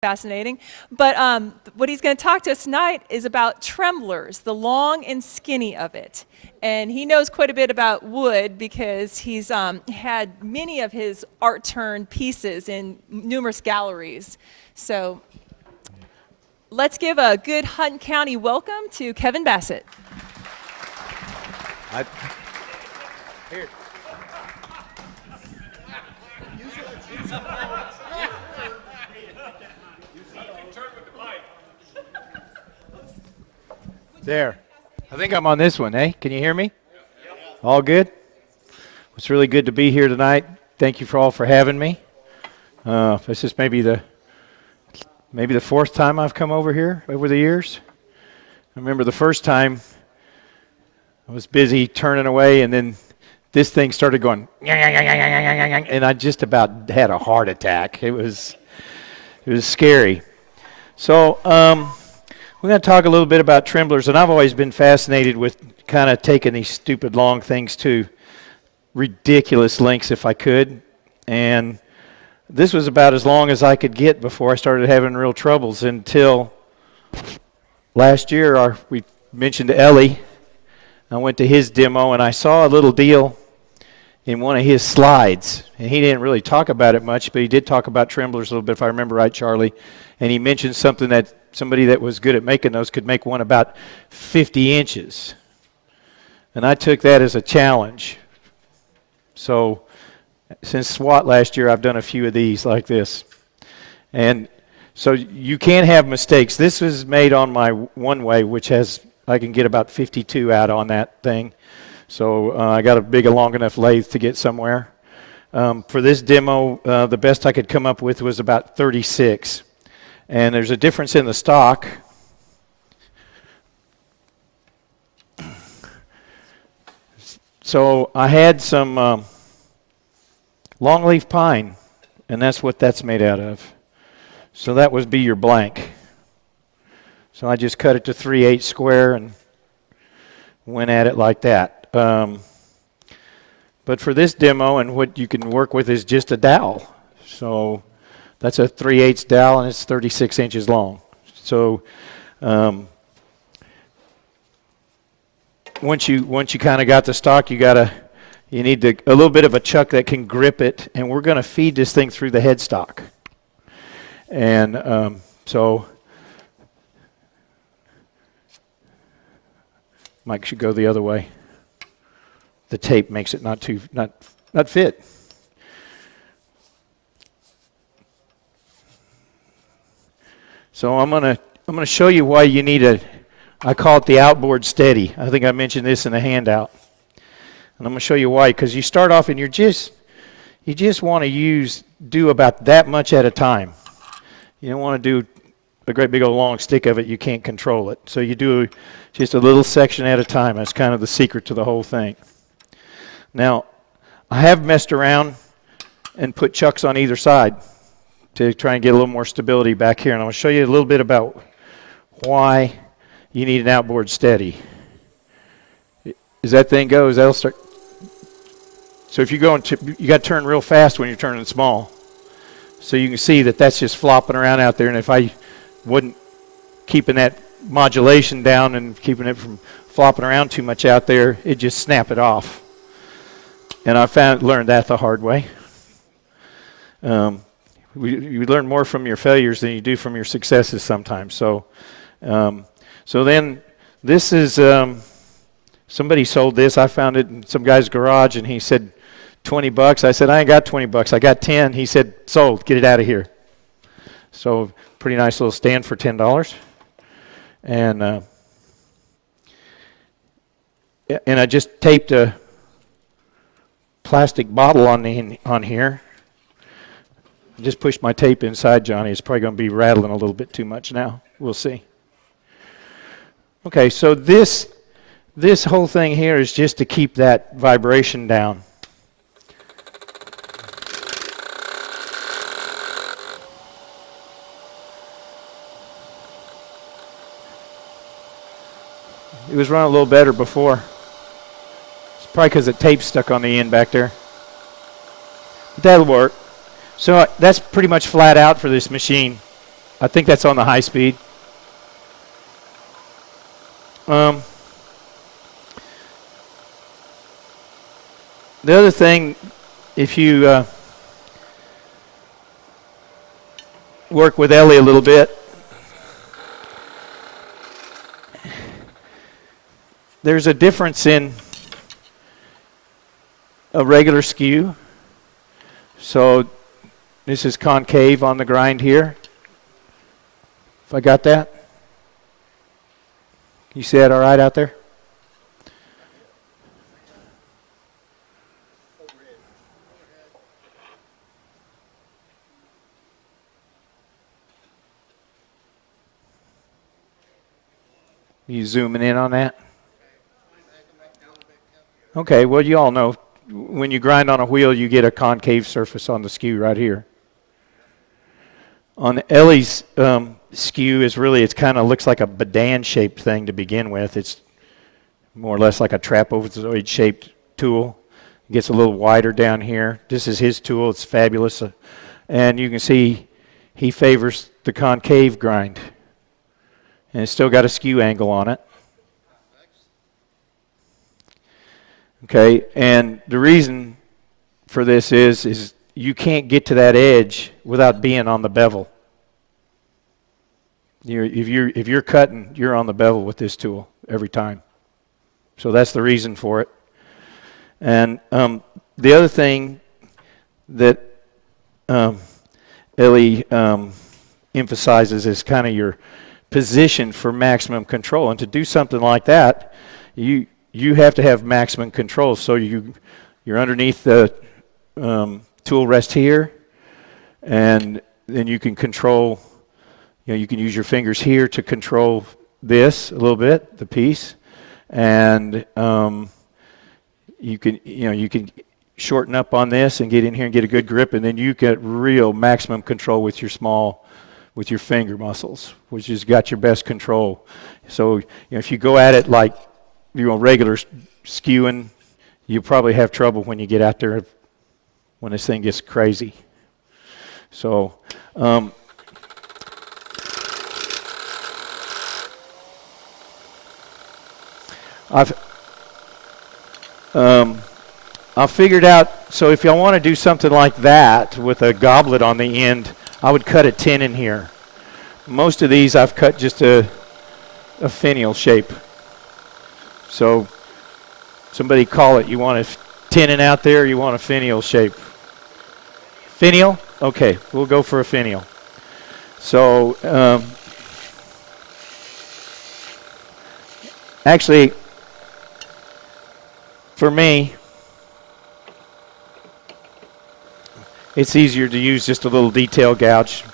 fascinating. But what he's going to talk to us tonight is about Tremblers, the long and skinny of it. And he knows quite a bit about wood because he's had many of his art turn pieces in numerous galleries. So let's give a good Hunt County welcome to Kevin Bassett. Here. There. I think I'm on this one, eh? Can you hear me? All good? It's really good to be here tonight. Thank you all for having me. This is maybe the fourth time I've come over here over the years. I remember the first time I was busy turning away, and then this thing started going, and I just about had a heart attack. It was scary. So we're going to talk a little bit about Trimblers, and I've always been fascinated with kind of taking these stupid long things to ridiculous lengths if I could. And this was about as long as I could get before I started having real troubles until last year. We mentioned Ellie. I went to his demo, and I saw a little deal in one of his slides. And he didn't really talk about it much, but he did talk about Trimblers a little bit, if I remember right, Charlie. And he mentioned something that somebody that was good at making those could make one about 50 inches. And I took that as a challenge. So since SWAT last year, I've done a few of these like this. And so you can't have mistakes. This was made on my one-way, which has, I can get about 52 out on that thing. So I got a long enough lathe to get somewhere. For this demo, the best I could come up with was about 36. And there's a difference in the stock. So I had some longleaf pine, and that's what that's made out of. So that would be your blank. So I just cut it to 3/8 square and went at it like that. But for this demo, and what you can work with is just a dowel. So that's a 3/8 dowel, and it's 36 inches long. So once you kind of got the stock, you need a little bit of a chuck that can grip it, and we're going to feed this thing through the headstock. And so Mike should go the other way. The tape makes it not fit. So I'm gonna show you why you need I call it the outboard steady. I think I mentioned this in the handout. And I'm gonna show you why, because you start off and you just want to do about that much at a time. You don't want to do a great big old long stick of it. You can't control it. So you do just a little section at a time. That's kind of the secret to the whole thing. Now, I have messed around and put chucks on either side to try and get a little more stability back here. And I'm going to show you a little bit about why you need an outboard steady. As that thing goes, that'll start. So if you got to turn real fast when you're turning small. So you can see that that's just flopping around out there. And if I wasn't keeping that modulation down and keeping it from flopping around too much out there, it'd just snap it off. And I learned that the hard way. You learn more from your failures than you do from your successes sometimes. So then this is somebody sold this. I found it in some guy's garage, and he said $20. I said, I ain't got $20. I got 10. He said, sold. Get it out of here. So pretty nice little stand for $10. And I just taped a plastic bottle on here. I just pushed my tape inside, Johnny. It's probably going to be rattling a little bit too much now. We'll see. Okay, so this whole thing here is just to keep that vibration down. It was running a little better before. It's probably because the tape's stuck on the end back there. But that'll work. So that's pretty much flat out for this machine. I think that's on the high speed. The other thing, if you work with Ellie a little bit, there's a difference in a regular skew. So this is concave on the grind here. If I got that? You see that all right out there? You zooming in on that? Okay, well, you all know when you grind on a wheel, you get a concave surface on the skew right here. On Ellie's skew is really, it kind of looks like a Badan-shaped thing to begin with. It's more or less like a trapezoid-shaped tool. It gets a little wider down here. This is his tool. It's fabulous. And you can see he favors the concave grind. And it's still got a skew angle on it. Okay, and the reason for this is you can't get to that edge without being on the bevel. If you're cutting, you're on the bevel with this tool every time. So that's the reason for it. And the other thing that Ellie emphasizes is kind of your position for maximum control. And to do something like that, you have to have maximum control. So you're underneath the tool rest here, and then you can control, you can use your fingers here to control this a little bit, the piece, and you can shorten up on this and get in here and get a good grip, and then you get real maximum control with your finger muscles, which has got your best control. So if you go at it like regular skewing, you probably have trouble when you get out there when this thing gets crazy. So I figured out, so if y'all want to do something like that with a goblet on the end, I would cut a tenon here. Most of these I've cut just a finial shape. So somebody call it. You want a tenon out there, or you want a finial shape? Finial? Okay, we'll go for a finial. So actually, for me, it's easier to use just a little detail gouge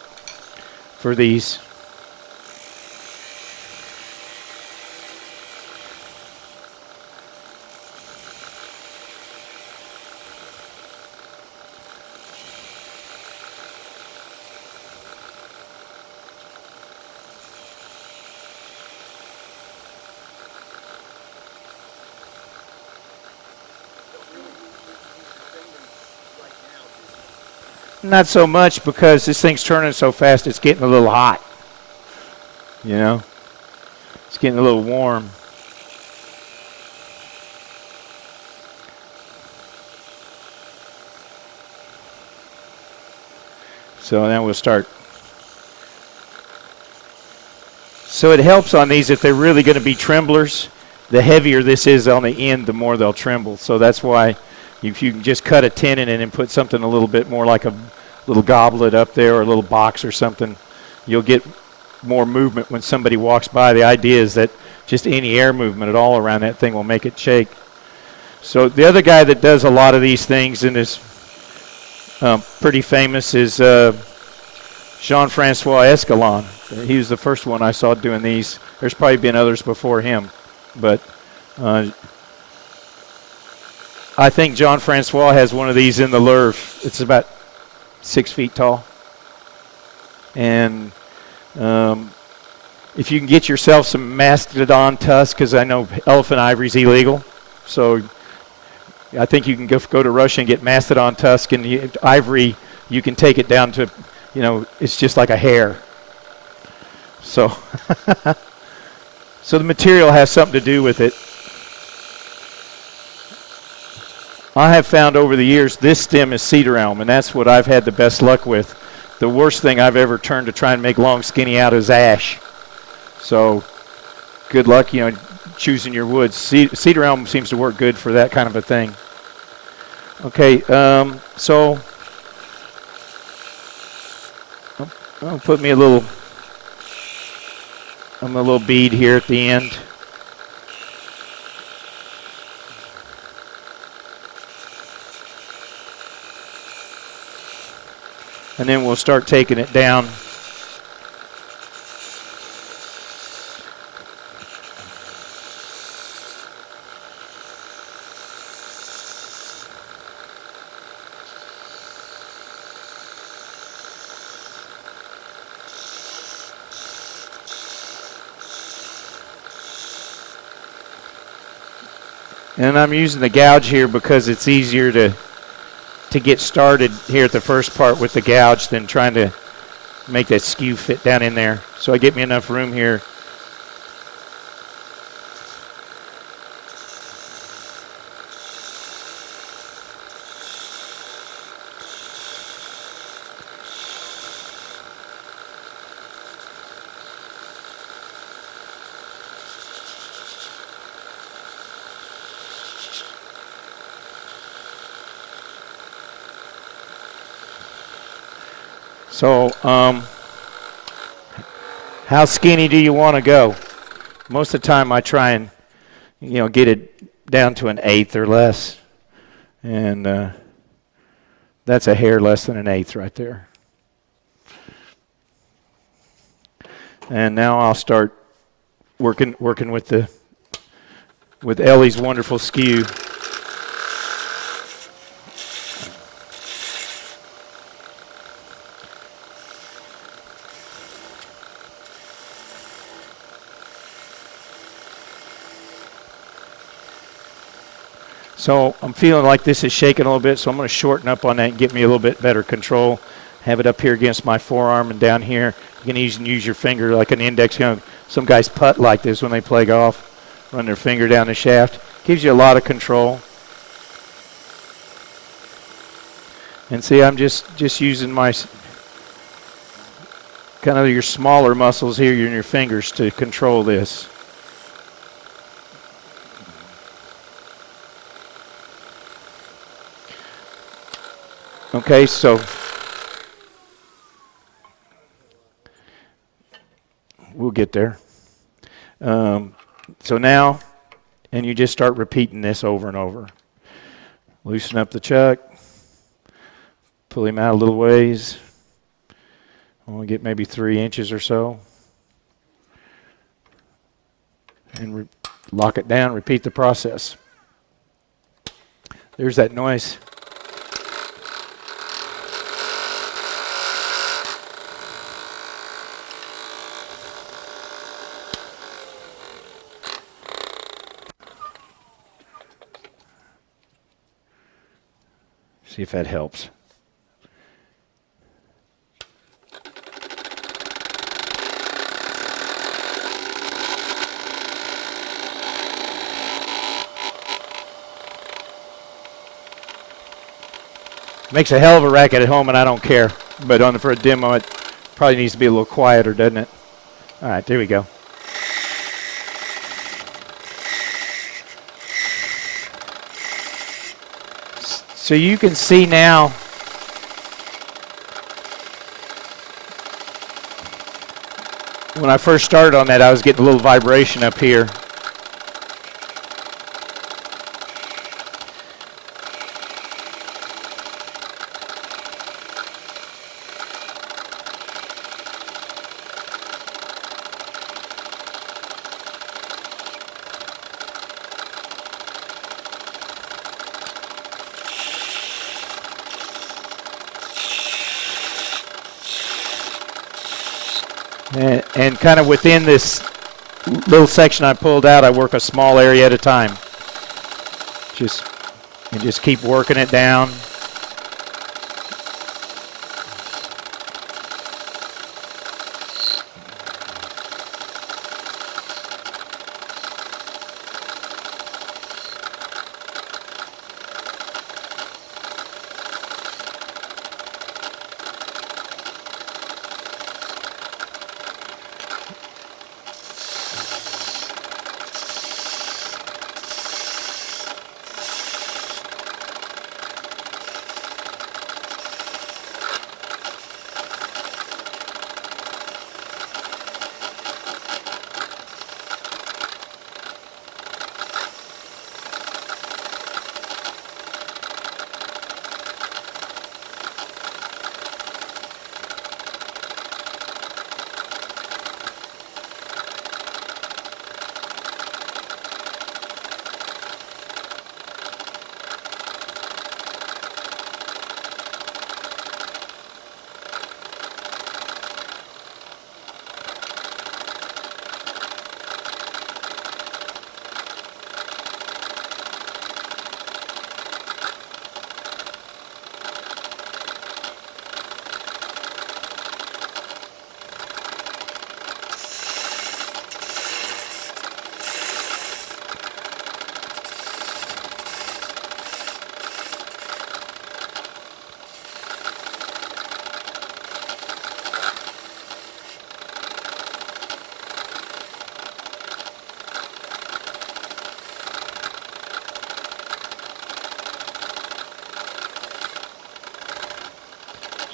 for these. Not so much, because this thing's turning so fast it's getting a little hot. It's getting a little warm. So now we'll start. So it helps on these if they're really going to be tremblers. The heavier this is on the end, the more they'll tremble. So that's why if you can just cut a tenon and then put something a little bit more like a little goblet up there or a little box or something, you'll get more movement when somebody walks by. The idea is that just any air movement at all around that thing will make it shake. So the other guy that does a lot of these things and is pretty famous is Jean-Francois Escalon. He was the first one I saw doing these. There's probably been others before him, but I think Jean-Francois has one of these in the Louvre. It's about 6 feet tall. And if you can get yourself some mastodon tusk, because I know elephant ivory is illegal, so I think you can go to Russia and get mastodon tusk, and ivory, you can take it down to, it's just like a hair. So, so the material has something to do with it. I have found over the years this stem is cedar elm, and that's what I've had the best luck with. The worst thing I've ever turned to try and make long skinny out is ash. So good luck, choosing your woods. Cedar elm seems to work good for that kind of a thing. Okay, so I'll put me a little bead here at the end. And then we'll start taking it down. And I'm using the gouge here because it's easier to get started here at the first part with the gouge than trying to make that skew fit down in there. So I get me enough room here. So, how skinny do you want to go? Most of the time I try and, get it down to an eighth or less. And that's a hair less than an eighth right there. And now I'll start working with Ellie's wonderful skew. So I'm feeling like this is shaking a little bit, so I'm going to shorten up on that and get me a little bit better control. Have it up here against my forearm and down here. You can even use your finger like an index. Some guys putt like this when they play golf, run their finger down the shaft. Gives you a lot of control. And see, I'm just using my kind of your smaller muscles here in your fingers to control this. Okay, so we'll get there. So now, and you just start repeating this over and over. Loosen up the chuck. Pull him out a little ways. Only get maybe 3 inches or so. And lock it down, repeat the process. There's that noise. See if that helps. Makes a hell of a racket at home, and I don't care. But for a demo, it probably needs to be a little quieter, doesn't it? All right, there we go. So you can see now when I first started on that, I was getting a little vibration up here. And kind of within this little section I pulled out, I work a small area at a time. Just keep working it down.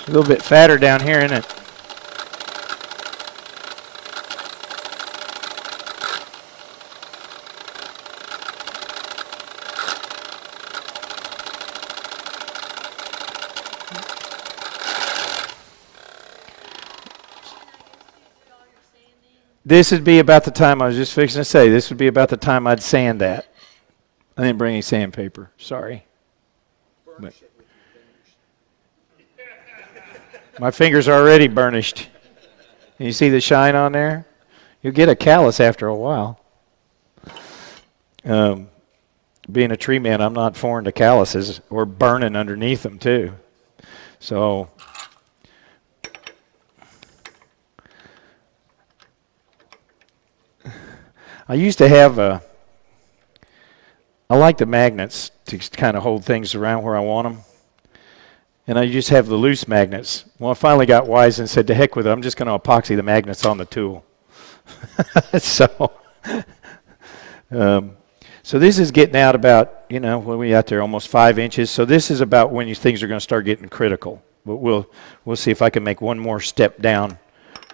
A little bit fatter down here, isn't it? This would be about the time, I was just fixing to say, this would be about the time I'd sand that. I didn't bring any sandpaper, sorry. But my fingers are already burnished. And you see the shine on there? You'll get a callus after a while. Being a tree man, I'm not foreign to calluses or burning underneath them too. So I used to have I like the magnets to kind of hold things around where I want them. And I just have the loose magnets. Well, I finally got wise and said, to heck with it, I'm just going to epoxy the magnets on the tool. So this is getting out about, when we out there, almost 5 inches. So this is about when things are going to start getting critical. But we'll see if I can make one more step down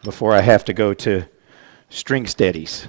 before I have to go to string steadies.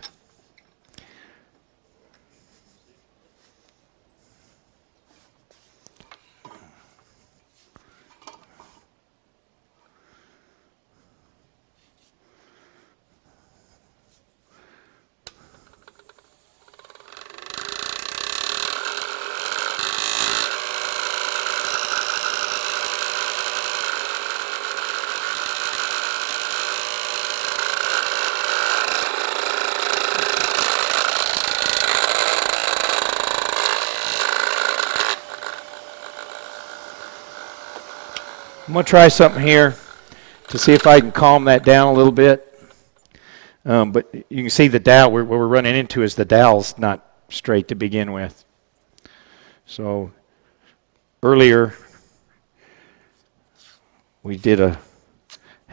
I'm going to try something here to see if I can calm that down a little bit. But you can see the dowel, what we're running into is the dowel's not straight to begin with. So earlier we had a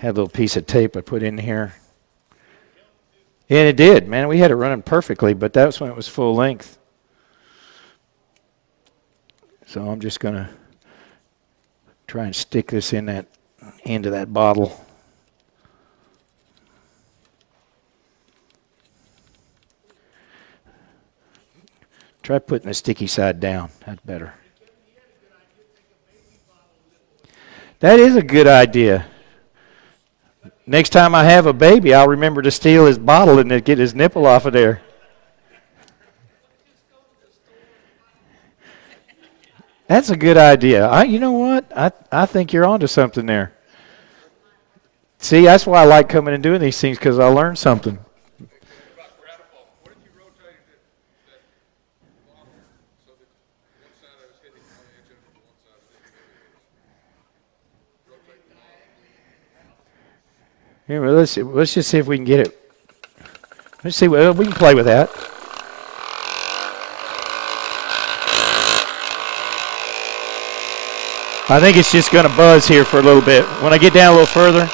little piece of tape I put in here. And it did, man. We had it running perfectly, but that was when it was full length. So I'm just going to try and stick this in that end of that bottle. Try putting the sticky side down. That's better. That is a good idea. Next time I have a baby, I'll remember to steal his bottle and get his nipple off of there. That's a good idea. You know what? I think you're onto something there. See, that's why I like coming and doing these things, because I learned something. Here, well, let's just see if we can get it. Let's see. Well, we can play with that. I think it's just going to buzz here for a little bit. When I get down a little further.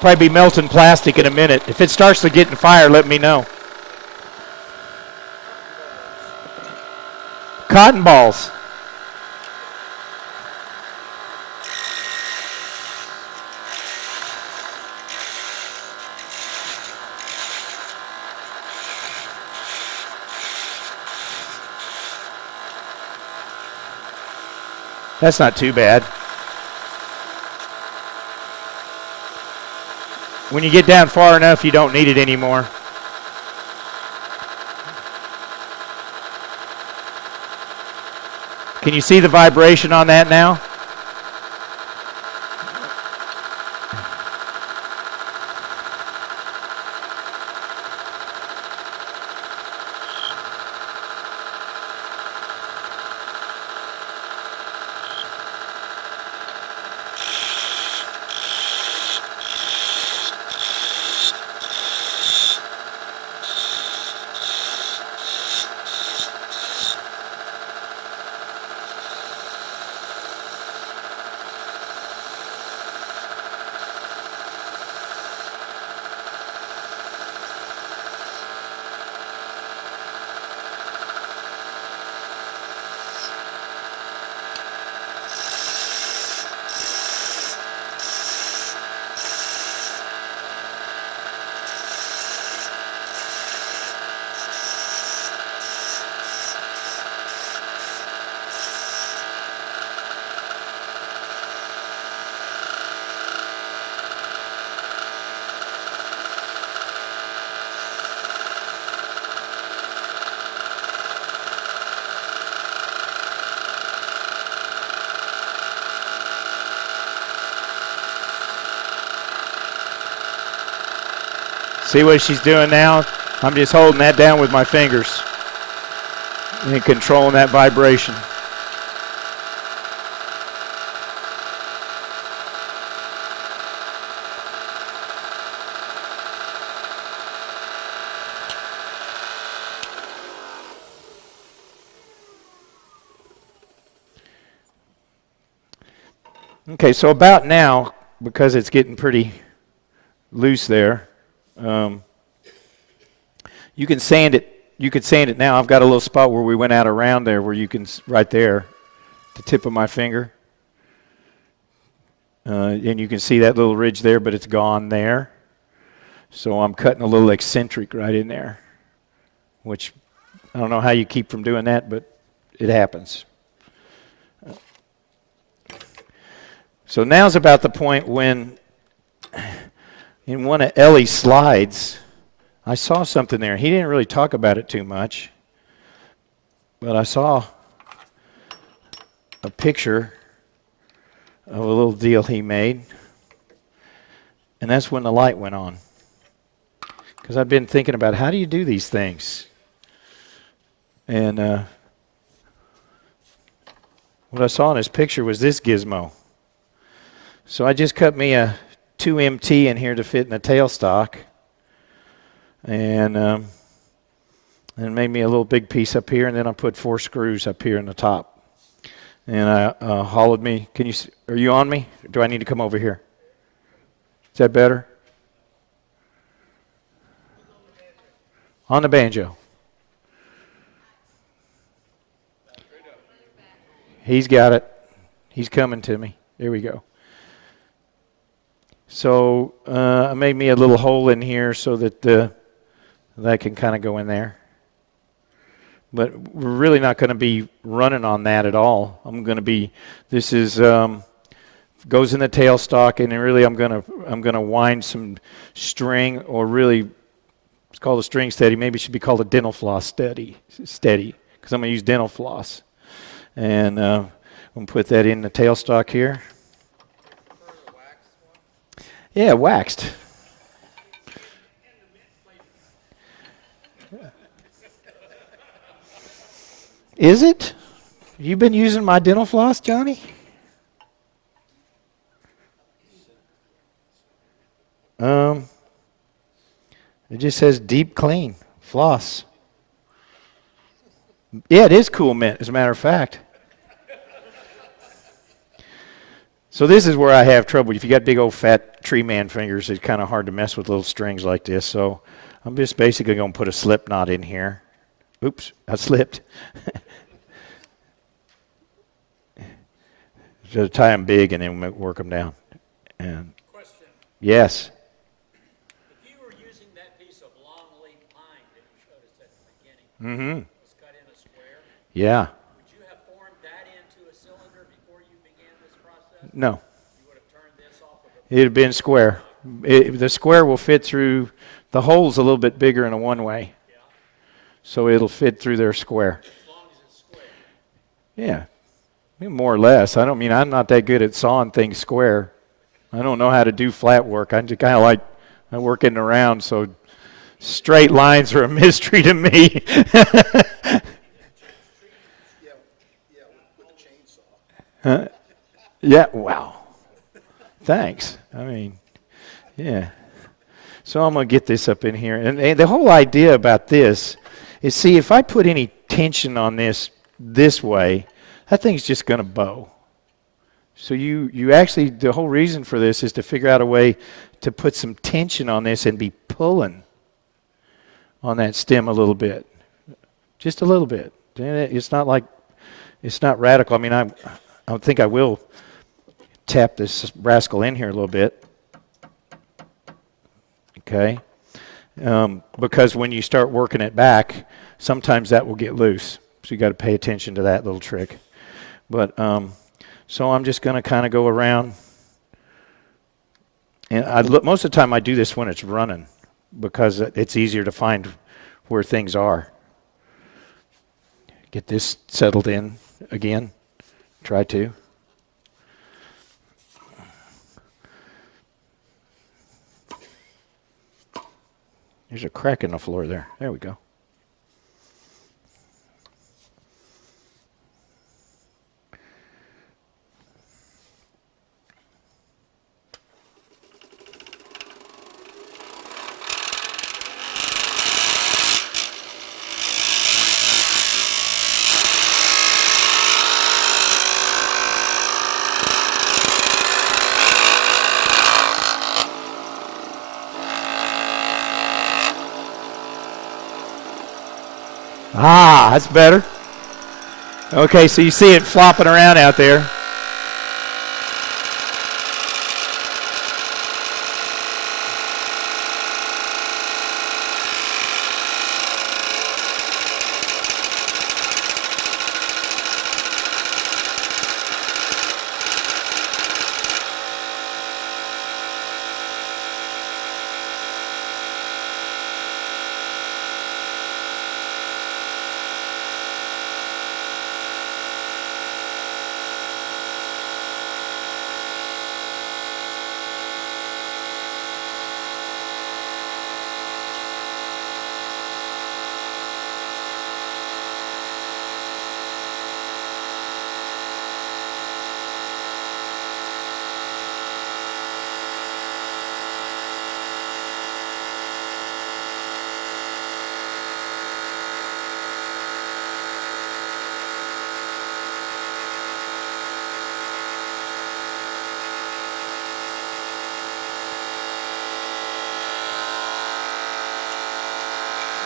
Probably be melting plastic in a minute. If it starts to get in fire, let me know. Cotton balls. That's not too bad. When you get down far enough, you don't need it anymore. Can you see the vibration on that now? See what she's doing now? I'm just holding that down with my fingers and controlling that vibration. Okay, so about now, because it's getting pretty loose there, you can sand it. You could sand it now. I've got a little spot where we went out around there where you can, right there, the tip of my finger. And you can see that little ridge there, but it's gone there. So I'm cutting a little eccentric right in there, which I don't know how you keep from doing that, but it happens. So now's about the point when, in one of Ellie's slides, I saw something there. He didn't really talk about it too much, but I saw a picture of a little deal he made, and that's when the light went on. Because I've been thinking about, how do you do these things? And what I saw in his picture was this gizmo. So I just cut me a 2MT in here to fit in the tailstock, and made me a little big piece up here, and then I put 4 screws up here in the top. And I hollowed me. Are you on me? Or do I need to come over here? Is that better? On the banjo. He's got it. He's coming to me. There we go. So I made me a little hole in here so that that can kind of go in there. But we're really not going to be running on that at all. This is goes in the tailstock, and then really I'm gonna wind some string, or really it's called a string steady. Maybe it should be called a dental floss steady, because I'm gonna use dental floss, and I'm gonna put that in the tailstock here. Yeah, waxed. Is it? You been using my dental floss, Johnny? It just says deep clean floss. Yeah, it is cool mint, as a matter of fact. So this is where I have trouble. If you got big old fat tree man fingers, it's kind of hard to mess with little strings like this. So I'm just basically going to put a slip knot in here. Oops, I slipped. So tie them big and then work them down. And question. Yes. If you were using that piece of long leaf pine that you showed us at the beginning, it was cut in a square, Yeah. would you have formed that into a cylinder before you began this process? No. You would have turned this off of a... It would have been square. The square will fit through, the hole's a little bit bigger in a one-way. Yeah. So it'll fit through their square. As long as it's square. Yeah. More or less. I'm not that good at sawing things square. I don't know how to do flat work. I just kind of like, I work in and around, so straight lines are a mystery to me. Yeah, with a chainsaw. Yeah, wow. Thanks. Yeah. So I'm going to get this up in here. And the whole idea about this is, see, if I put any tension on this way, that thing's just going to bow. So you actually, the whole reason for this is to figure out a way to put some tension on this and be pulling on that stem a little bit. Just a little bit. It's not radical. I think I will tap this rascal in here a little bit. Okay. Because when you start working it back, sometimes that will get loose. So you got to pay attention to that little trick. But so I'm just going to kind of go around, and most of the time I do this when it's running, because it's easier to find where things are. Get this settled in again. Try to. There's a crack in the floor there. There we go. Ah, that's better. Okay, so you see it flopping around out there.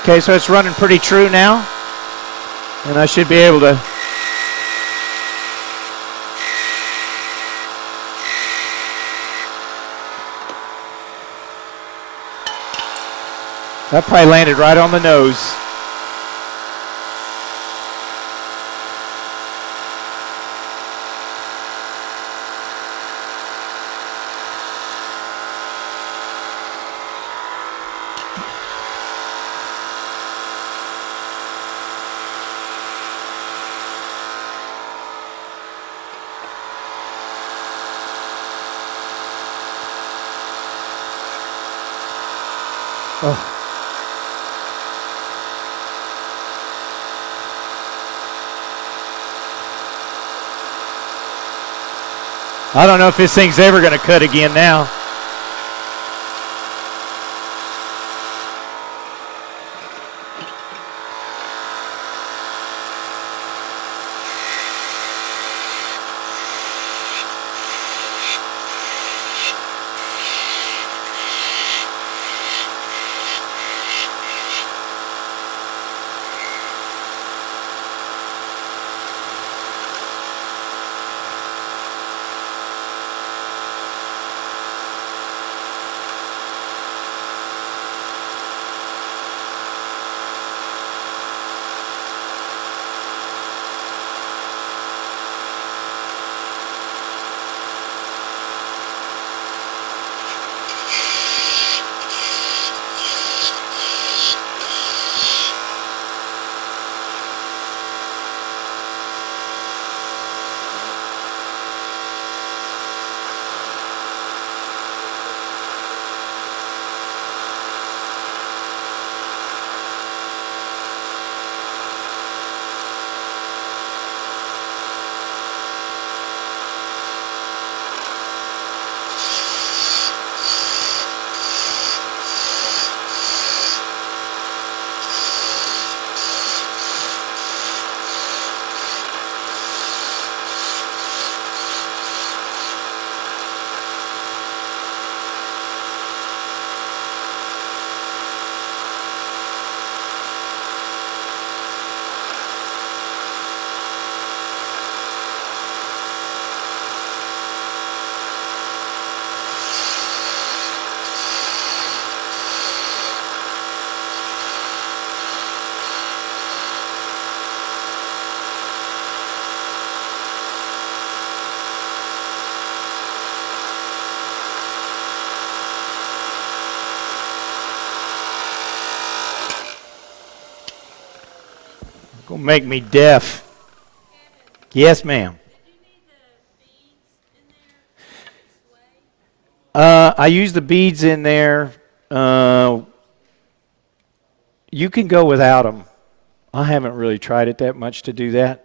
Okay, so it's running pretty true now. And I should be able to. That probably landed right on the nose. Oh. I don't know if this thing's ever going to cut again now. Gonna make me deaf. Yes, ma'am. I use the beads in there you can go without them. I haven't really tried it that much to do that,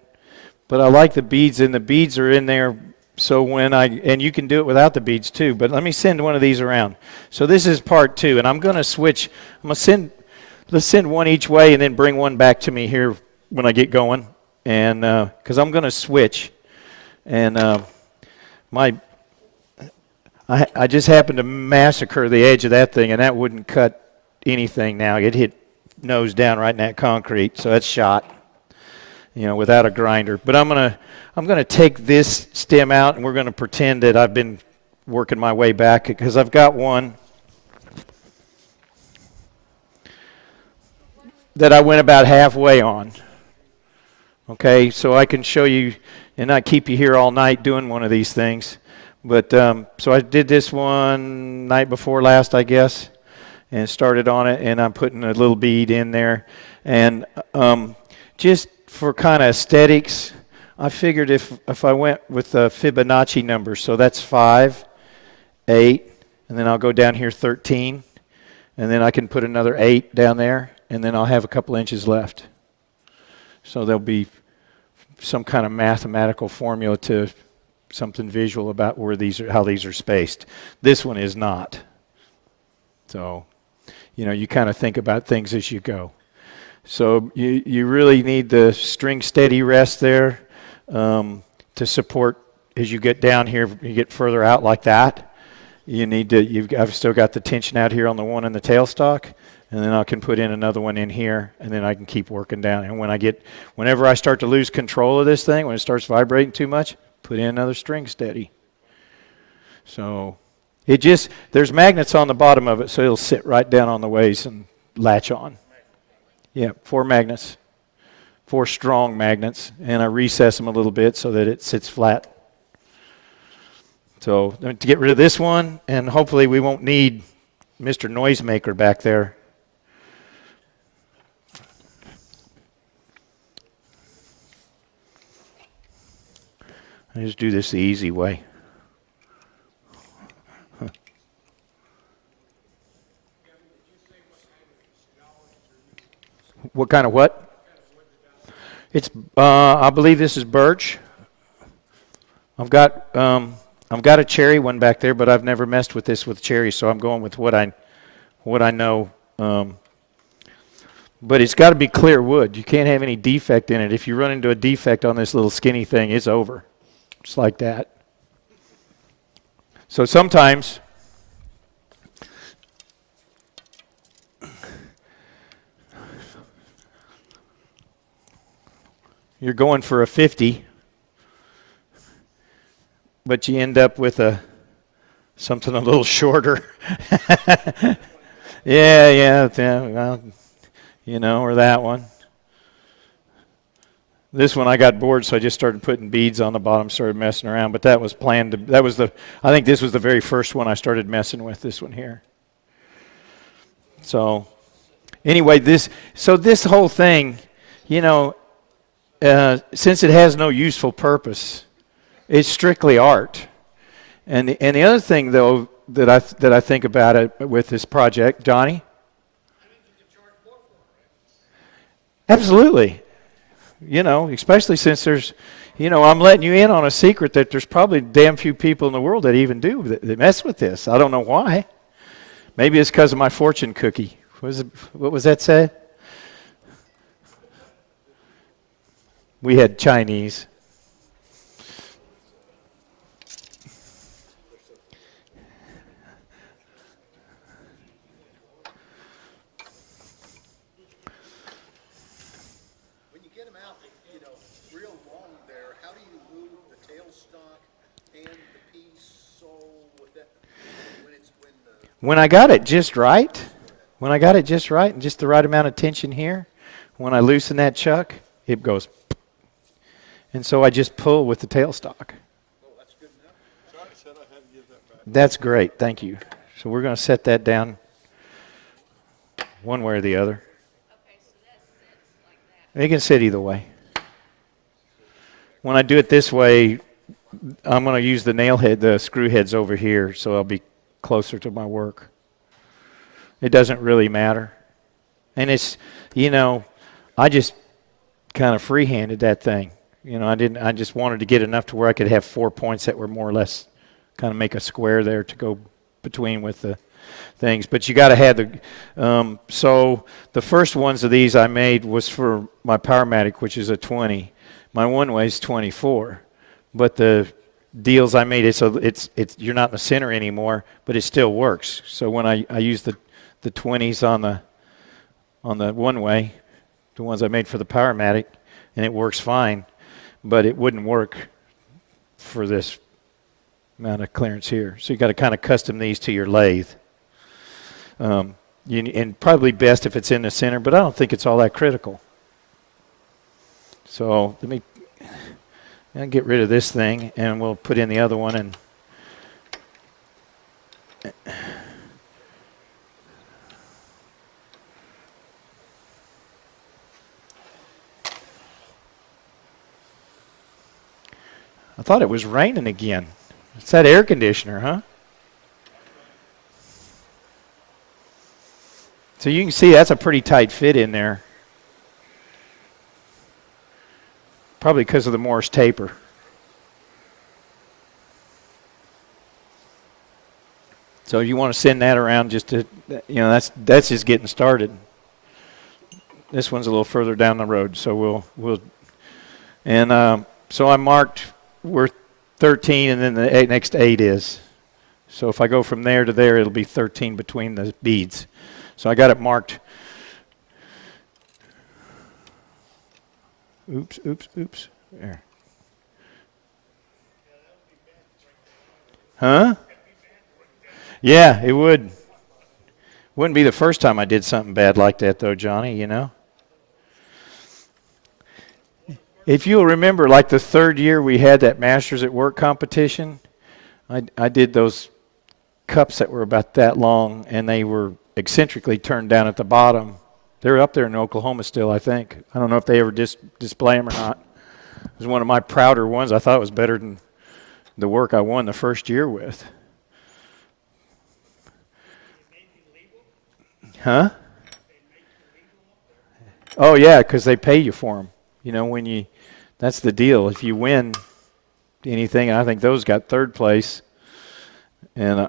but I like the beads, and the beads are in there. So and you can do it without the beads too, but let me send one of these around. So this is part 2, and I'm going to switch. Let's send one each way and then bring one back to me here when I get going. And because I'm going to switch. And I just happened to massacre the edge of that thing, and that wouldn't cut anything now. It hit nose down right in that concrete, so that's shot, without a grinder. But I'm gonna take this stem out, and we're gonna pretend that I've been working my way back, because I've got one that I went about halfway on. Okay, so I can show you and not keep you here all night doing one of these things. But so I did this one night before last, I guess, and started on it, and I'm putting a little bead in there. And just for kind of aesthetics, I figured if I went with the Fibonacci numbers, so that's 5, 8, and then I'll go down here 13, and then I can put another 8 down there, and then I'll have a couple inches left. So there'll be some kind of mathematical formula to something visual about how these are spaced. This one is not. So, you kind of think about things as you go. So you really need the string steady rest there to support as you get down here, you get further out like that. I've still got the tension out here on the one in the tailstock, and then I can put in another one in here, and then I can keep working down. And whenever I start to lose control of this thing, when it starts vibrating too much, put in another string steady. So there's magnets on the bottom of it, so it'll sit right down on the ways and latch on. Yeah, 4 magnets, 4 strong magnets, and I recess them a little bit so that it sits flat. So to get rid of this one, and hopefully we won't need Mr. Noisemaker back there. I just do this the easy way. What kind of what? It's I believe this is birch. I've got a cherry one back there, but I've never messed with this with cherry, so I'm going with what I know. But it's got to be clear wood. You can't have any defect in it. If you run into a defect on this little skinny thing, it's over. Just like that. So sometimes you're going for a 50, but you end up with something a little shorter. yeah, well, or that one. This one I got bored, so I just started putting beads on the bottom, started messing around. But that was planned. I think this was the very first one I started messing with. This one here. So, anyway, this whole thing, since it has no useful purpose, it's strictly art. And the other thing though that I think about it with this project, Johnny. Absolutely. Especially since there's, I'm letting you in on a secret that there's probably damn few people in the world that even that mess with this. I don't know why. Maybe it's because of my fortune cookie. What was that say? We had Chinese. Real long there, how do you move the tailstock and the piece so with that when I got it just right, and just the right amount of tension here, when I loosen that chuck, it goes, and so I just pull with the tailstock. Oh, that's good enough. Sorry, said I had to give that back. That's great, thank you. So we're going to set that down one way or the other. Okay, so that sits like that. It can sit either way. When I do it this way, I'm going to use the screw heads over here, so I'll be closer to my work. It doesn't really matter. And it's, I just kind of free-handed that thing. I just wanted to get enough to where I could have 4 points that were more or less kind of make a square there to go between with the things. But you got to have so the first ones of these I made was for my Powermatic, which is a 20. My one-way is 24. But the deals I made, so you're not in the center anymore, but it still works. So when I use the 20s on the one-way, the ones I made for the Powermatic, and it works fine, but it wouldn't work for this amount of clearance here. So you got to kind of custom these to your lathe. And probably best if it's in the center, but I don't think it's all that critical. So I'll get rid of this thing, and we'll put in the other one. And I thought it was raining again. It's that air conditioner, huh? So you can see that's a pretty tight fit in there. Probably because of the Morse taper. So you want to send that around just to, that's just getting started. This one's a little further down the road, so so I marked where 13 and then the next 8 is. So if I go from there to there, it'll be 13 between the beads. So I got it marked. Oops. There. Huh? Yeah, it would. Wouldn't be the first time I did something bad like that, though, Johnny, If you'll remember, like the third year we had that Masters at Work competition, I did those cups that were about that long, and they were eccentrically turned down at the bottom. They're up there in Oklahoma still, I think. I don't know if they ever display them or not. It was one of my prouder ones. I thought it was better than the work I won the first year with. Huh? Oh, yeah, because they pay you for them. That's the deal. If you win anything, and I think those got third place, and,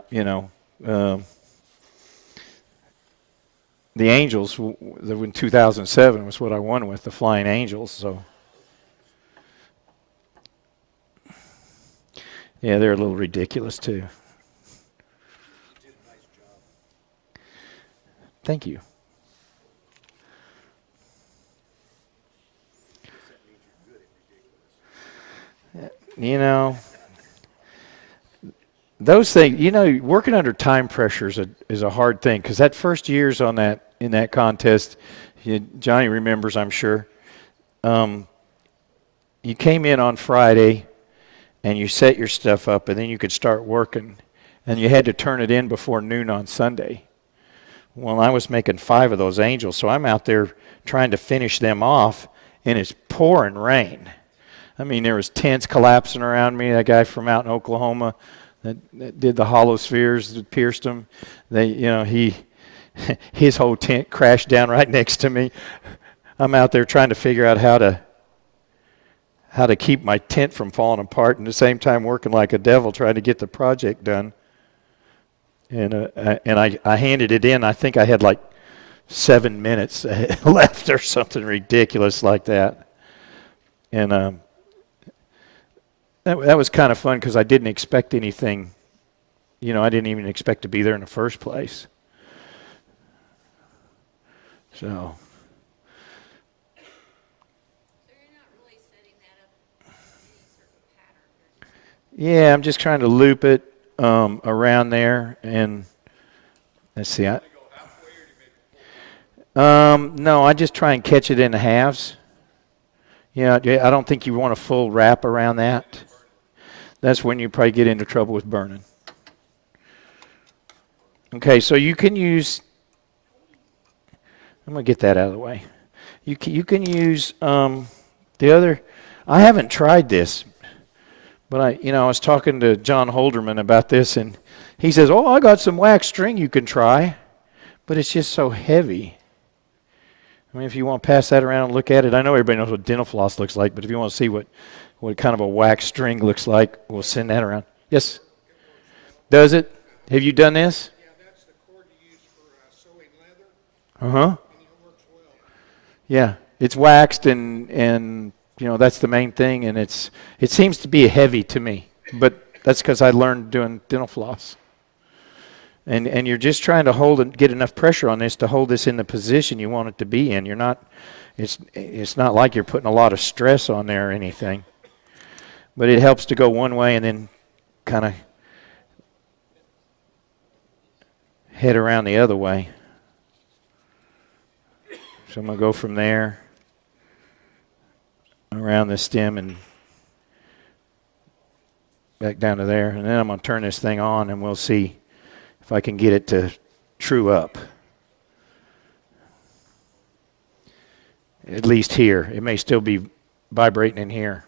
the Angels in 2007 was what I won with, the Flying Angels. So, yeah, they're a little ridiculous too. Thank you. Those things, working under time pressure is a hard thing, because that first year's in that contest, Johnny remembers, I'm sure. You came in on Friday, and you set your stuff up, and then you could start working, and you had to turn it in before noon on Sunday. Well, I was making 5 of those Angels, so I'm out there trying to finish them off, and it's pouring rain. I mean, there was tents collapsing around me. That guy from out in Oklahoma that did the hollow spheres that pierced him, his whole tent crashed down right next to me. I'm out there trying to figure out how to keep my tent from falling apart, and at the same time working like a devil trying to get the project done. And I handed it in. I think I had like 7 minutes left or something ridiculous like that. And that was kind of fun, because I didn't expect anything. I didn't even expect to be there in the first place. So you're not really setting that up in any sort of pattern. yeah, I'm just trying to loop it around there, and let's see. No, I just try and catch it in the halves. I don't think you want a full wrap around that. That's when you probably get into trouble with burning. Okay, so you can use. I'm going to get that out of the way. You can use the other. I haven't tried this, but I was talking to John Holderman about this, and he says, "Oh, I got some wax string you can try," but it's just so heavy. I mean, if you want to pass that around and look at it, I know everybody knows what dental floss looks like, but if you want to see what kind of a wax string looks like, we'll send that around. Yes? Does it? Have you done this? Yeah, that's the cord you use for sewing leather, Uh-huh. and it works well. Yeah. It's waxed and that's the main thing, and it seems to be heavy to me, but that's because I learned doing dental floss. And you're just trying to hold and get enough pressure on this to hold this in the position you want it to be in. You're not. It's not like you're putting a lot of stress on there or anything. But it helps to go one way and then kind of head around the other way. So I'm going to go from there around the stem and back down to there. And then I'm going to turn this thing on and we'll see if I can get it to true up. At least here. It may still be vibrating in here.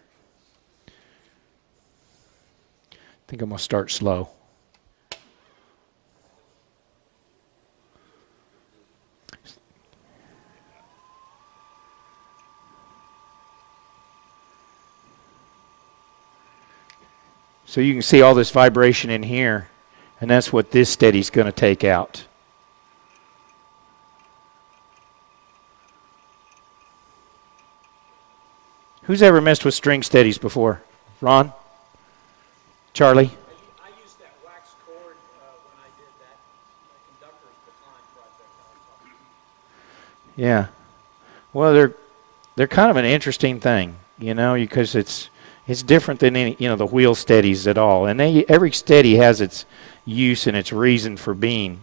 I think I'm going to start slow. So you can see all this vibration in here, and that's what this steady's going to take out. Who's ever messed with string steadies before? Ron? Charlie? I used that wax cord when I did that conductor's baton project I was talking about. Yeah. Well, they're kind of an interesting thing, because it's different than any, the wheel steadies at all. And every steady has its use and its reason for being.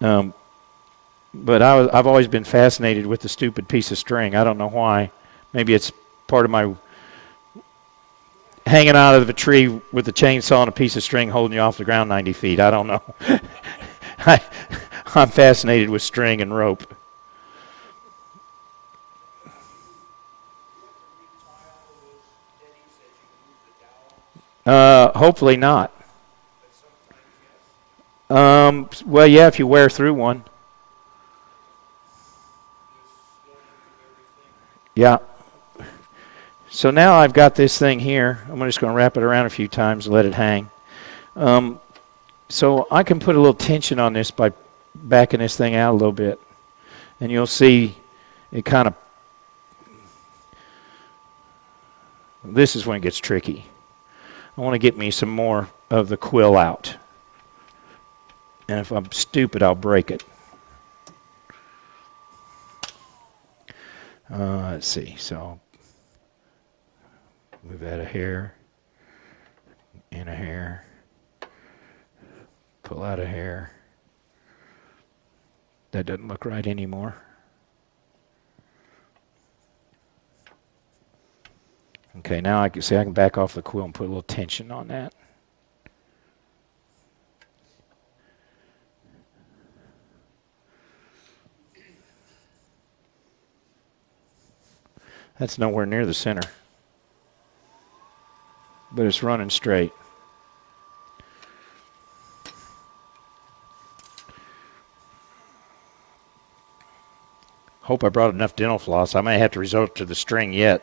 But I've always been fascinated with the stupid piece of string. I don't know why. Maybe it's part of my hanging out of a tree with a chainsaw and a piece of string holding you off the ground 90 feet. I don't know. I'm fascinated with string and rope. Hopefully not. Well, yeah, if you wear through one. Yeah. So now I've got this thing here. I'm just going to wrap it around a few times and let it hang. So I can put a little tension on this by backing this thing out a little bit. And you'll see it kind of, this is when it gets tricky. I want to get me some more of the quill out. And if I'm stupid, I'll break it. Let's see. So move that a hair and a hair. Pull out a hair. That doesn't look right anymore. Okay, now I can see I can back off the quill and put a little tension on that. That's nowhere near the center, but it's running straight. Hope I brought enough dental floss. I may have to resort to the string yet.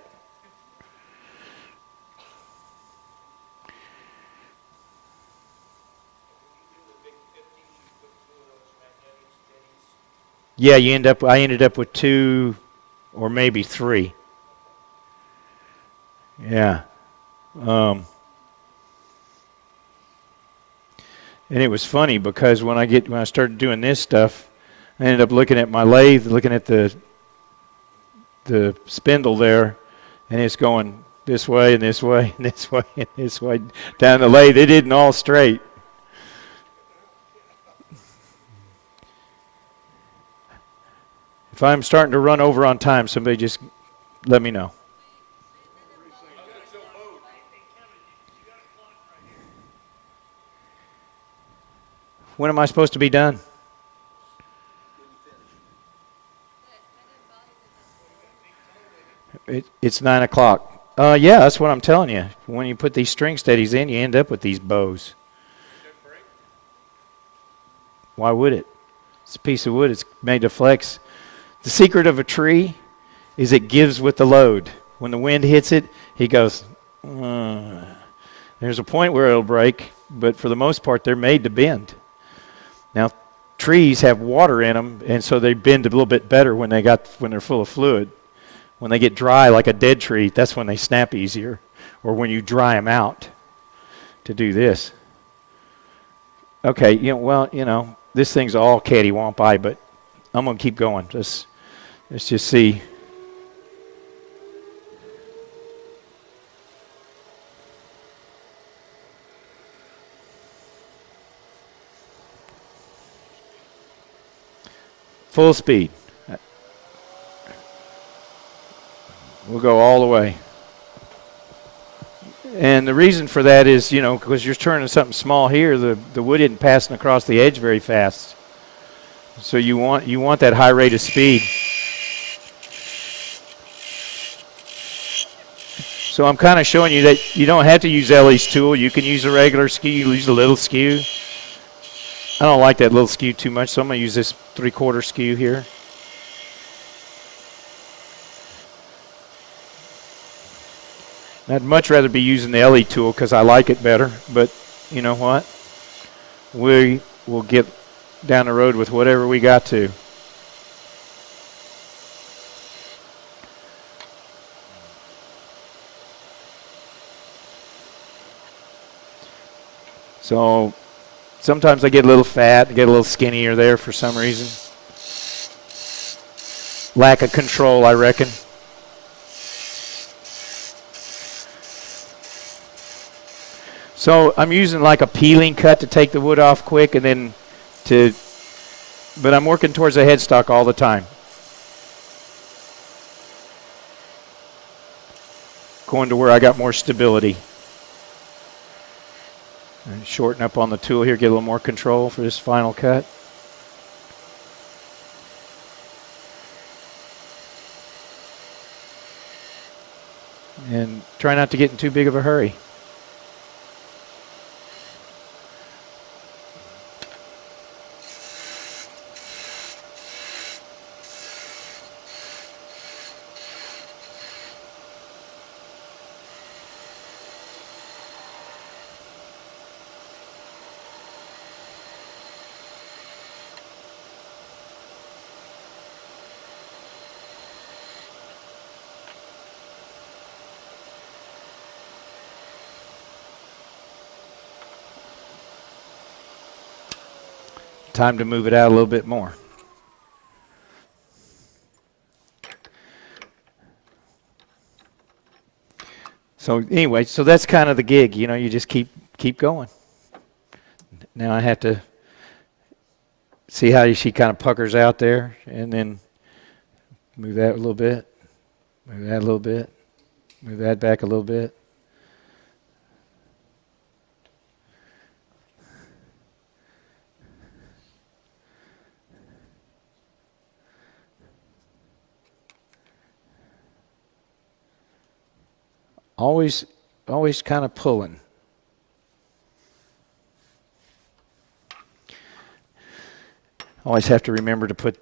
Yeah, I ended up with 2 or maybe 3. Yeah. And it was funny because when I started doing this stuff, I ended up looking at my lathe, looking at the spindle there, and it's going this way and this way and this way and this way down the lathe. It isn't all straight. If I'm starting to run over on time, somebody just let me know. When am I supposed to be done? It's 9 o'clock. Yeah, that's what I'm telling you. When you put these string steadies in, you end up with these bows. Why would it? It's a piece of wood. It's made to flex The secret of a tree is it gives with the load. When the wind hits it, he goes, there's a point where it'll break, but for the most part, they're made to bend. Now, trees have water in them, and so they bend a little bit better when they're full of fluid. When they get dry, like a dead tree, that's when they snap easier, or when you dry them out to do this. Okay, this thing's all catty-wamp-eye, but I'm going to keep going. Let's just see. Full speed. We'll go all the way. And the reason for that is, because you're turning something small here, the wood isn't passing across the edge very fast. So you want that high rate of speed. So I'm kind of showing you that you don't have to use Ellie's tool. You can use a regular skew. You use a little skew. I don't like that little skew too much, so I'm going to use this 3/4 skew here. I'd much rather be using the Ellie tool because I like it better, but you know what? We will get down the road with whatever we got to. So sometimes I get a little fat, get a little skinnier there for some reason. Lack of control, I reckon. So I'm using like a peeling cut to take the wood off quick and then but I'm working towards the headstock all the time. Going to where I got more stability. And shorten up on the tool here, get a little more control for this final cut. And try not to get in too big of a hurry. Time to move it out a little bit more. So anyway, so that's kind of the gig. You just keep going. Now I have to see how she kind of puckers out there, and then move that a little bit, move that a little bit, move that back a little bit. Always kind of pulling. Always have to remember to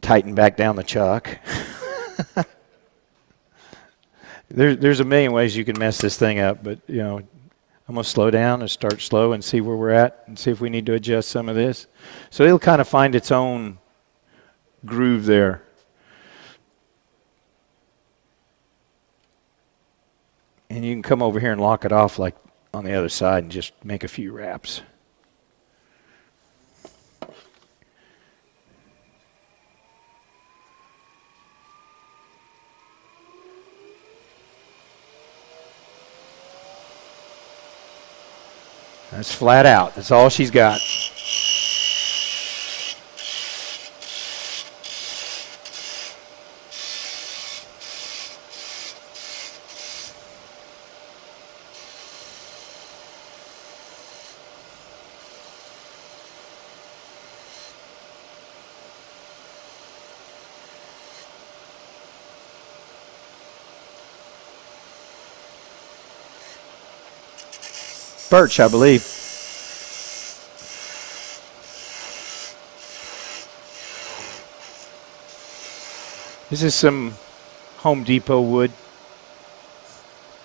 tighten back down the chuck. There's a million ways you can mess this thing up, but I'm going to slow down and start slow and see where we're at and see if we need to adjust some of this. So it'll kind of find its own groove there. And you can come over here and lock it off like on the other side and just make a few wraps. That's flat out. That's all she's got. Birch, I believe. This is some Home Depot wood.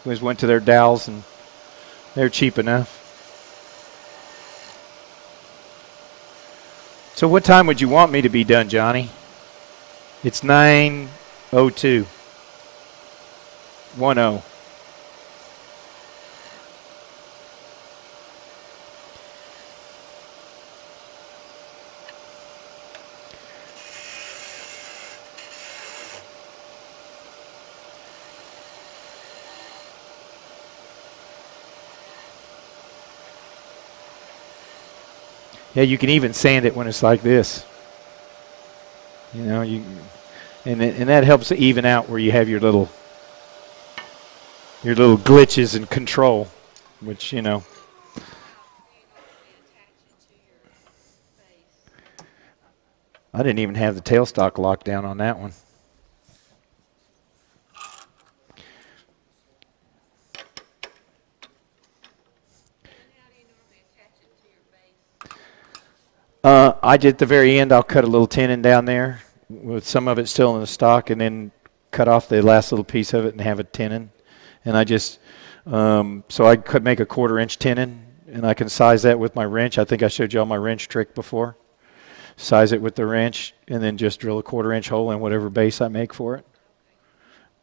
We just went to their dowels and they're cheap enough. So what time would you want me to be done, Johnny? It's 9:02. 10. Yeah, you can even sand it when it's like this. You know, and that helps to even out where you have your little glitches and control, which, you know. I didn't even have the tailstock locked down on that one. I did at the very end, I'll cut a little tenon down there with some of it still in the stock, and then cut off the last little piece of it and have a tenon. And I just, so I could make a 1/4-inch tenon, and I can size that with my wrench. I think I showed you all my wrench trick before. Size it with the wrench, and then just drill a 1/4-inch hole in whatever base I make for it.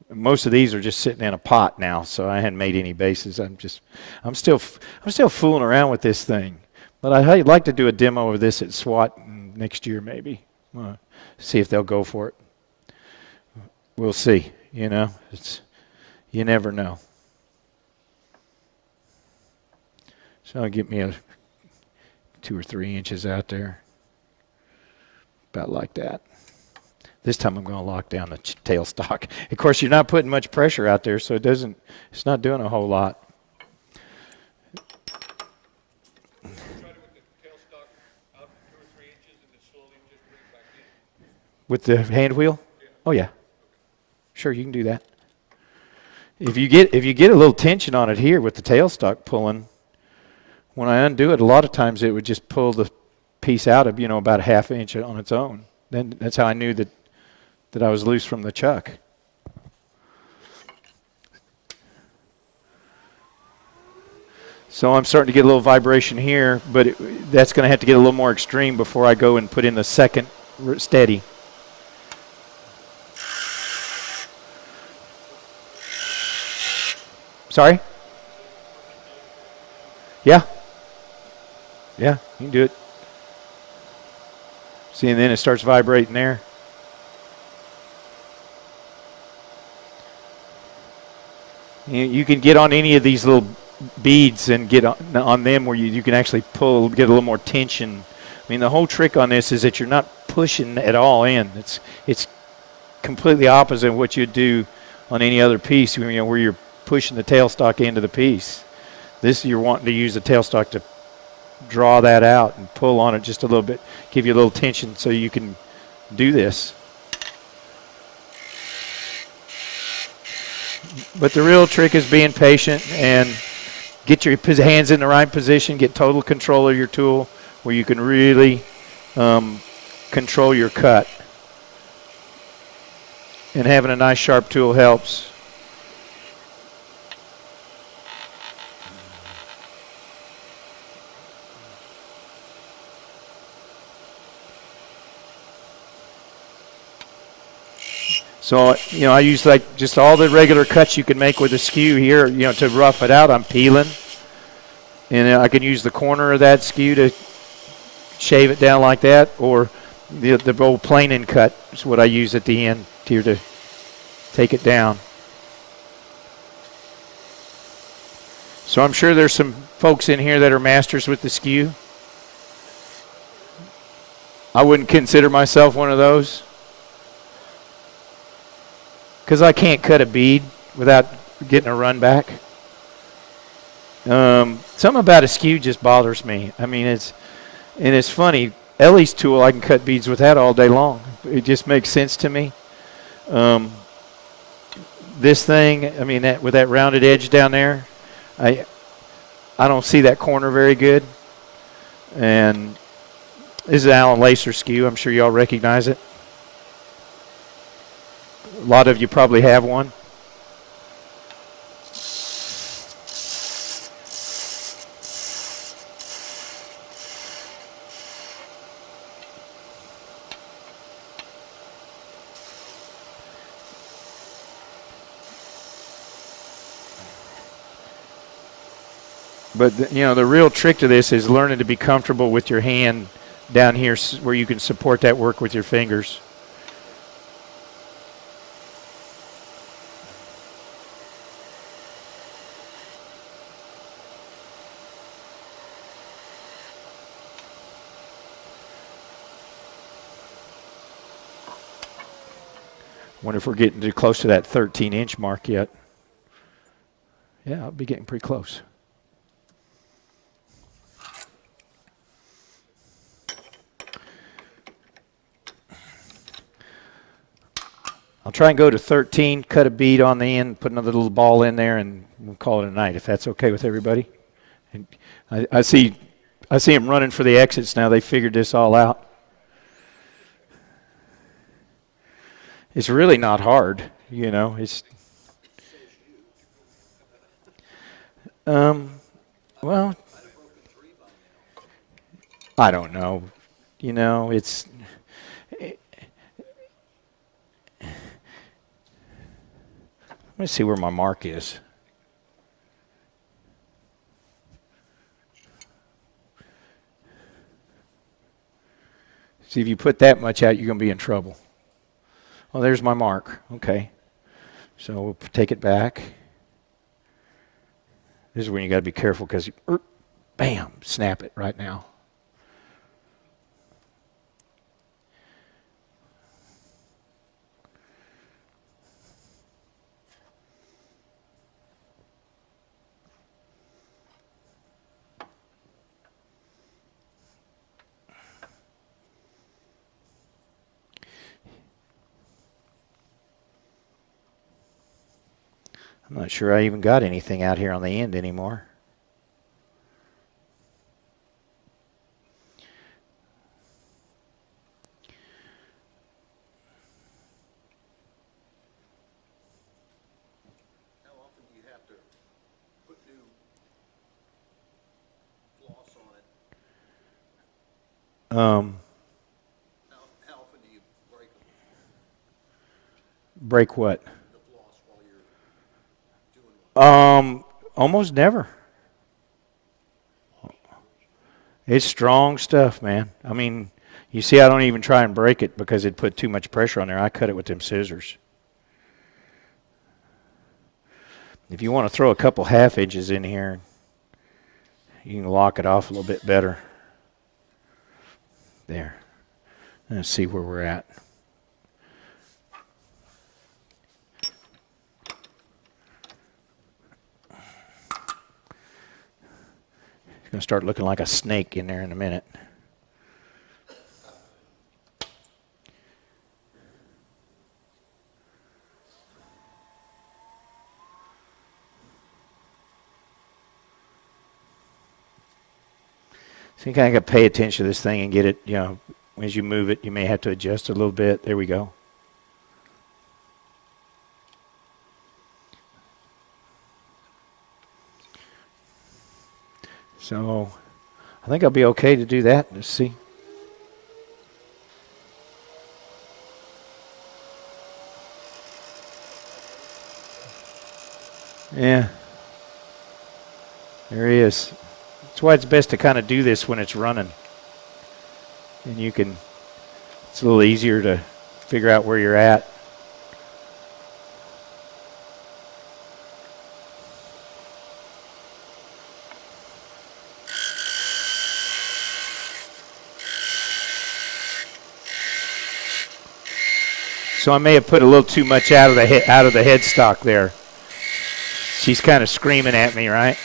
Most of these are just sitting in a pot now, so I hadn't made any bases. I'm still fooling around with this thing. But I'd like to do a demo of this at SWAT next year, maybe. See if they'll go for it. We'll see. You know, you never know. So I'll get me a 2 or 3 inches out there, about like that. This time I'm going to lock down the tailstock. Of course, you're not putting much pressure out there, so it's not doing a whole lot. With the hand wheel? Oh yeah. Sure, you can do that. If you get a little tension on it here with the tailstock pulling, when I undo it, a lot of times it would just pull the piece out of, about a 1/2 inch on its own. Then that's how I knew that I was loose from the chuck. So I'm starting to get a little vibration here, but that's going to have to get a little more extreme before I go and put in the second steady. Sorry? Yeah. Yeah, you can do it. See, and then it starts vibrating there. You can get on any of these little beads and get on them where you can actually pull, get a little more tension. I mean, the whole trick on this is that you're not pushing at all in. It's completely opposite of what you'd do on any other piece, where you're pushing the tailstock into the piece. This, you're wanting to use the tailstock to draw that out and pull on it just a little bit, give you a little tension so you can do this. But the real trick is being patient and get your hands in the right position, get total control of your tool where you can really control your cut. And having a nice sharp tool helps. So, I use like just all the regular cuts you can make with a skew here, to rough it out. I'm peeling. And I can use the corner of that skew to shave it down like that, or the old planing cut is what I use at the end here to take it down. So I'm sure there's some folks in here that are masters with the skew. I wouldn't consider myself one of those, because I can't cut a bead without getting a run back. Something about a skew just bothers me. I mean, it's funny. Ellie's tool, I can cut beads with that all day long. It just makes sense to me. This thing, I mean, with that rounded edge down there, I don't see that corner very good. And this is an Allen Lacer skew. I'm sure y'all recognize it. lot of you probably have one. But the real trick to this is learning to be comfortable with your hand down here where you can support that work with your fingers. Wonder if we're getting too close to that 13-inch mark yet. Yeah, I'll be getting pretty close. I'll try and go to 13, cut a bead on the end, put another little ball in there, and we'll call it a night, if that's okay with everybody. And I see them running for the exits now. They figured this all out. It's really not hard, It's well, I don't know. It's let me see where my mark is. See, if you put that much out, you're going to be in trouble. Oh, there's my mark. Okay. So we'll take it back. This is when you got to be careful because, bam, snap it right now. I'm not sure I even got anything out here on the end anymore. How often do you have to put new floss on it? How often do you break them, Break what? the floss while you're doing one? Almost never. It's strong stuff, man. I mean, you see, I don't even try and break it because it put too much pressure on there. I cut it with them scissors. If you want to throw a couple half inches in here, you can lock it off a little bit better. There. Let's see where we're at. It's going to start looking like a snake in there in a minute. So you kind of got to pay attention to this thing and get it, as you move it, you may have to adjust a little bit. There we go. So I think I'll be okay to do that. Let's see. Yeah. There he is. That's why it's best to kind of do this when it's running. And it's a little easier to figure out where you're at. So I may have put a little too much out of the headstock there. She's kind of screaming at me, right?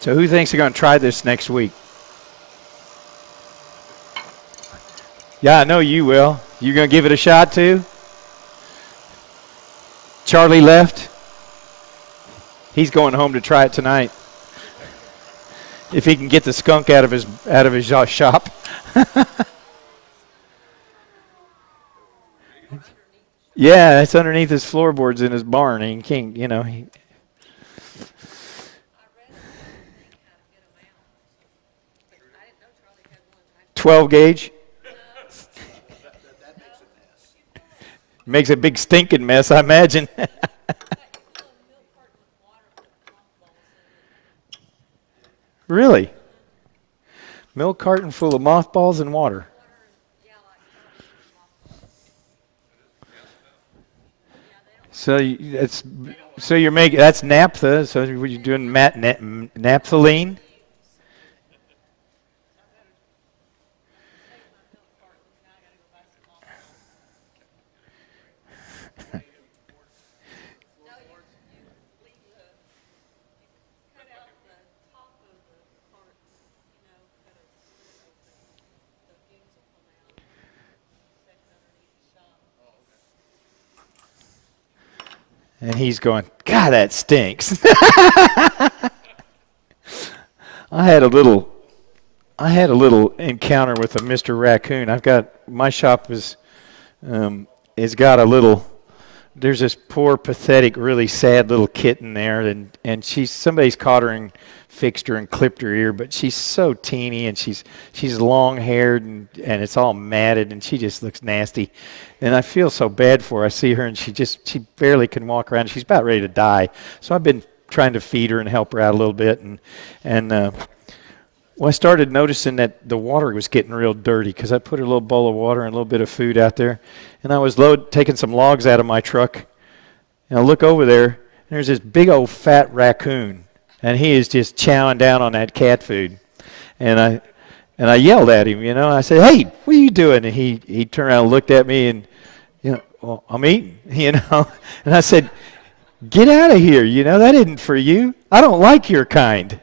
So who thinks they're going to try this next week? Yeah, I know you will. You going to give it a shot too? Charlie left. He's going home to try it tonight. If he can get the skunk out of his shop. Yeah, it's underneath his floorboards in his barn. And he can't, I read about thing how to get them out. But I didn't know Charlie had one. 12 gauge. That makes a mess. Makes a big stinking mess, I imagine. You fill a milk carton with water, put mothballs in it. Really? Milk carton full of mothballs and water. Yeah, like mothballs. So you're making that's naphtha. So what you doing naphthalene? No, you leave the, you cut out the top of the carton, cut a slit open, the fumes will come out, section underneath the shop. And he's going, God, that stinks. I had a little encounter with a Mr. Raccoon. My shop is got a little. There's this poor, pathetic, really sad little kitten there, and somebody's caught her and fixed her and clipped her ear, but she's so teeny and she's long haired and it's all matted and she just looks nasty, and I feel so bad for her. I see her and she barely can walk around. She's about ready to die, so I've been trying to feed her and help her out a little bit, well, I started noticing that the water was getting real dirty because I put a little bowl of water and a little bit of food out there, and I was taking some logs out of my truck, and I look over there, and there's this big old fat raccoon, and he is just chowing down on that cat food, and I yelled at him, I said, "Hey, what are you doing?" And he turned around and looked at me, and well, I'm eating, and I said, "Get out of here, that isn't for you. I don't like your kind."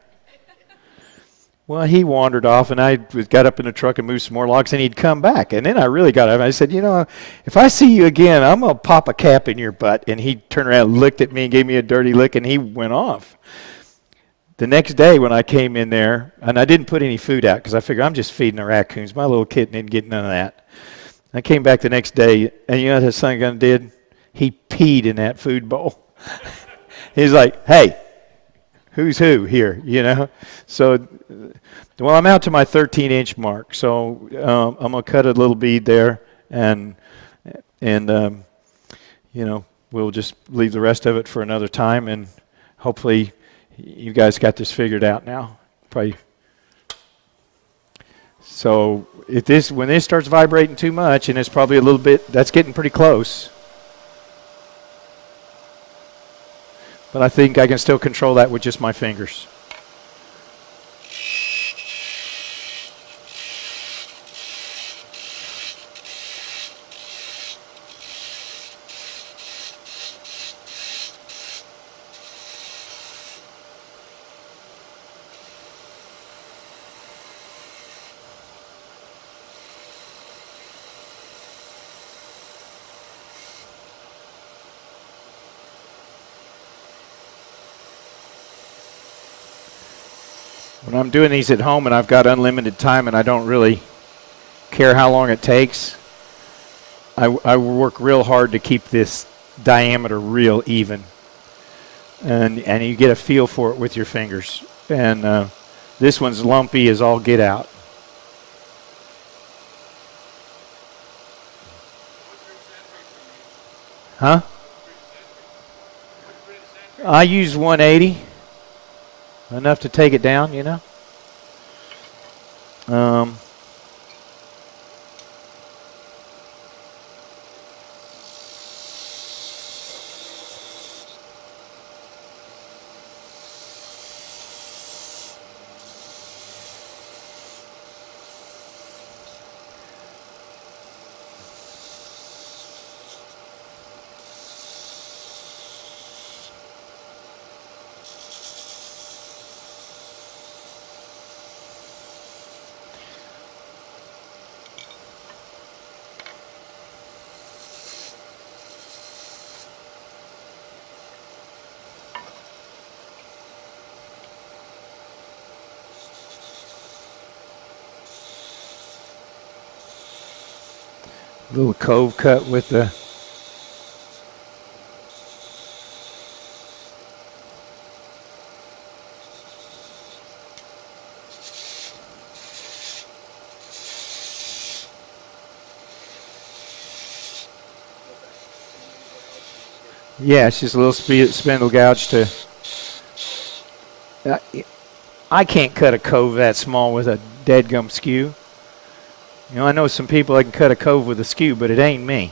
Well, he wandered off, and I got up in the truck and moved some more logs, and he'd come back. And then I really got up. I said, if I see you again, I'm going to pop a cap in your butt. And he turned around and looked at me and gave me a dirty look, and he went off. The next day when I came in there, and I didn't put any food out because I figured I'm just feeding the raccoons. My little kitten didn't get none of that. I came back the next day, and you know what his son gun did? He peed in that food bowl. He's like, "Hey, who's who here?" So, well, I'm out to my 13-inch mark, so I'm gonna cut a little bead there, and we'll just leave the rest of it for another time, and hopefully you guys got this figured out now. Probably. So when this starts vibrating too much, and it's probably a little bit, that's getting pretty close. But I think I can still control that with just my fingers. When I'm doing these at home and I've got unlimited time and I don't really care how long it takes, I work real hard to keep this diameter real even. And you get a feel for it with your fingers. And this one's lumpy as all get out. Huh? I use 180. Enough to take it down, little cove cut with the. Yeah, it's just a little spindle gouge to. Uh, I can't cut a cove that small with a dead-gum skew. You know, I know some people that can cut a cove with a skew, but it ain't me.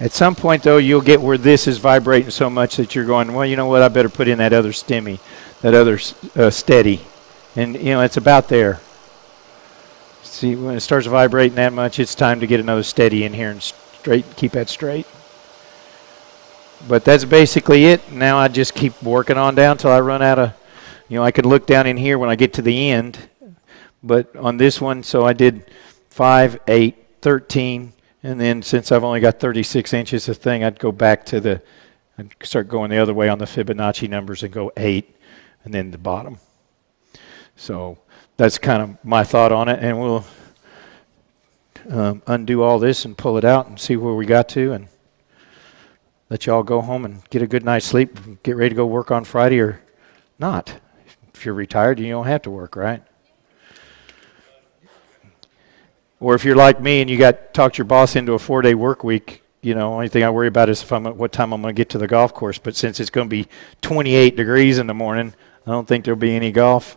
At some point, though, you'll get where this is vibrating so much that you're going, well, you know what, I better put in that other stemmy, that other steady. And, you know, it's about there. See, when it starts vibrating that much, it's time to get another steady in here and keep that straight. But that's basically it. Now I just keep working on down until I run out of, you know, I could look down in here when I get to the end. But on this one, so I did 5, 8, 13. And then since I've only got 36 inches of thing, I'd go back to I'd start going the other way on the Fibonacci numbers and go 8 and then the bottom. So that's kind of my thought on it. And we'll undo all this and pull it out and see where we got to and let y'all go home and get a good night's sleep and get ready to go work on Friday or not. If you're retired, you don't have to work, right? Or if you're like me and you talked your boss into a 4-day work week, you know, only thing I worry about is what time I'm going to get to the golf course. But since it's going to be 28 degrees in the morning, I don't think there'll be any golf.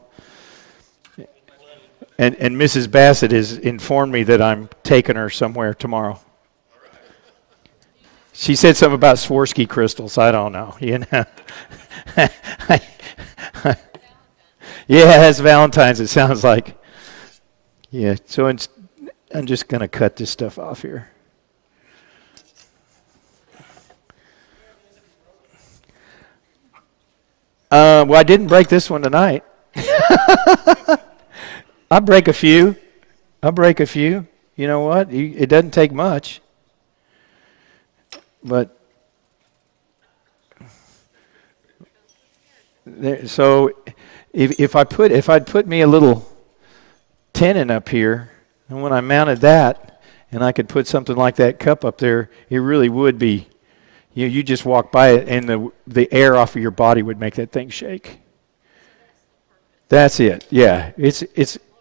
And Mrs. Bassett has informed me that I'm taking her somewhere tomorrow. She said something about Swarovski crystals. I don't know. You know. Yeah, it's Valentine's. It sounds like. Yeah. So I'm just going to cut this stuff off here. Well, I didn't break this one tonight. I break a few. You know what? It doesn't take much. But so if I'd put me a little tenon up here, and when I mounted that, and I could put something like that cup up there, it really would be. You just walk by it, and the air off of your body would make that thing shake. That's it. Yeah, it's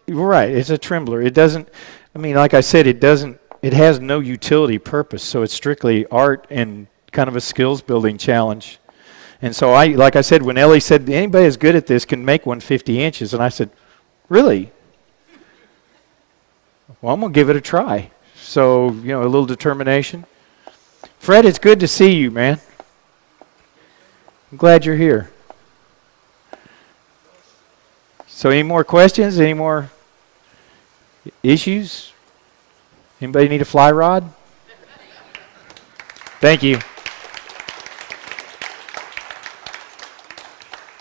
right. It's a trembler. It doesn't. I mean, like I said, it doesn't. It has no utility purpose. So it's strictly art and kind of a skills building challenge. And so like I said, when Ellie said anybody as good at this can make one 50 inches, and I said, really? Well, I'm gonna give it a try. So a little determination. Fred, it's good to see you, man. I'm glad you're here. So any more questions? Any more issues? Anybody need a fly rod? Thank you.